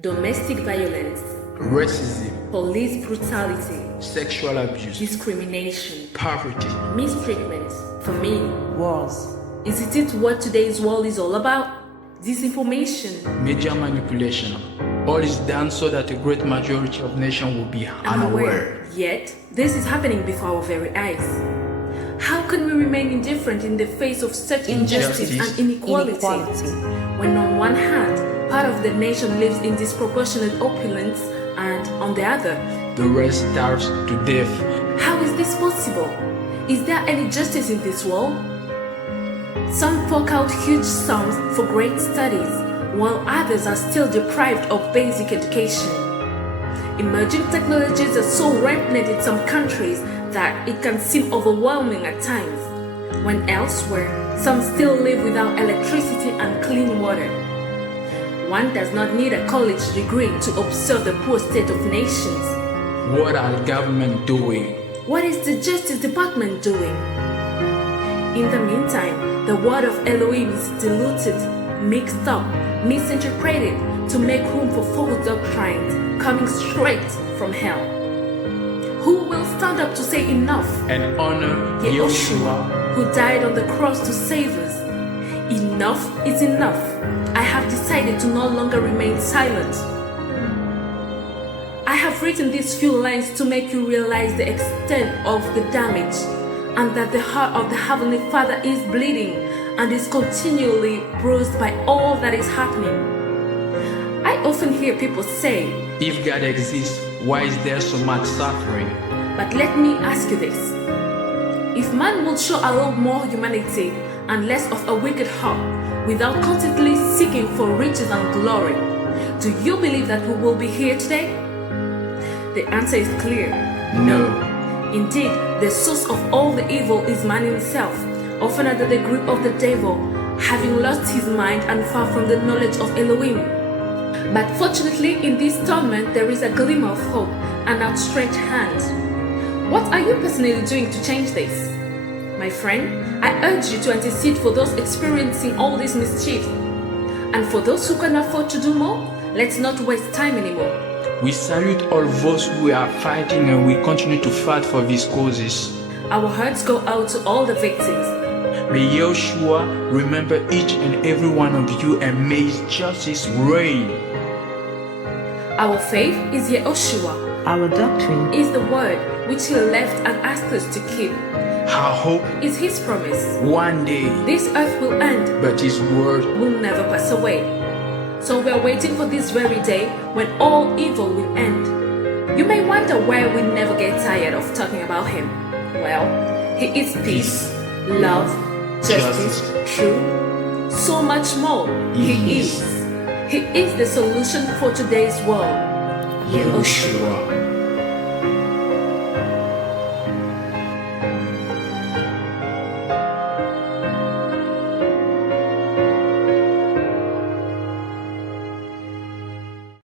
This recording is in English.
domestic violence, racism, police brutality, sexual abuse, discrimination, poverty, mistreatment. For me, wars. isn't it what today's world is all about? Disinformation, media manipulation. All is done so that a great majority of nations will be unaware. Yet, this is happening before our very eyes. How can we remain indifferent in the face of such injustice and inequality? When on one hand, part of the nation lives in disproportionate opulence and on the other, the rest starves to death. How is this possible? Is there any justice in this world? Some fork out huge sums for great studies, while others are still deprived of basic education. Emerging technologies are so rampant in some countries that it can seem overwhelming at times, when elsewhere, some still live without electricity and clean water. One does not need a college degree to observe the poor state of nations. What are the government doing? What is the Justice Department doing? In the meantime, the word of Elohim is diluted, mixed up, misinterpreted to make room for false doctrines coming straight from hell. Who will stand up to say enough and honor Yeshua, who died on the cross to save us? Enough is enough. I have decided to no longer remain silent. I have written these few lines to make you realize the extent of the damage, and that the heart of the Heavenly Father is bleeding and is continually bruised by all that is happening. I often hear people say, if God exists, why is there so much suffering? But let me ask you this. If man will show a little more humanity and less of a wicked heart, without constantly seeking for riches and glory, do you believe that we will be here today? The answer is clear. No. Indeed, the source of all the evil is man himself, often under the grip of the devil, having lost his mind and far from the knowledge of Elohim. But fortunately, in this torment, there is a glimmer of hope, an outstretched hand. What are you personally doing to change this? My friend, I urge you to intercede for those experiencing all this mischief. And for those who can afford to do more, let's not waste time anymore. We salute all those who are fighting, and we continue to fight for these causes. Our hearts go out to all the victims. May Yeshua remember each and every one of you, and may His justice reign. Our faith is Yehoshua. Our doctrine is the word which He left and asked us to keep. Our hope is His promise. One day this earth will end, but His word will never pass away. So we are waiting for this very day when all evil will end. You may wonder why we never get tired of talking about Him. Well, He is peace, love, justice, truth, so much more. He is the solution for today's world. Yeshua.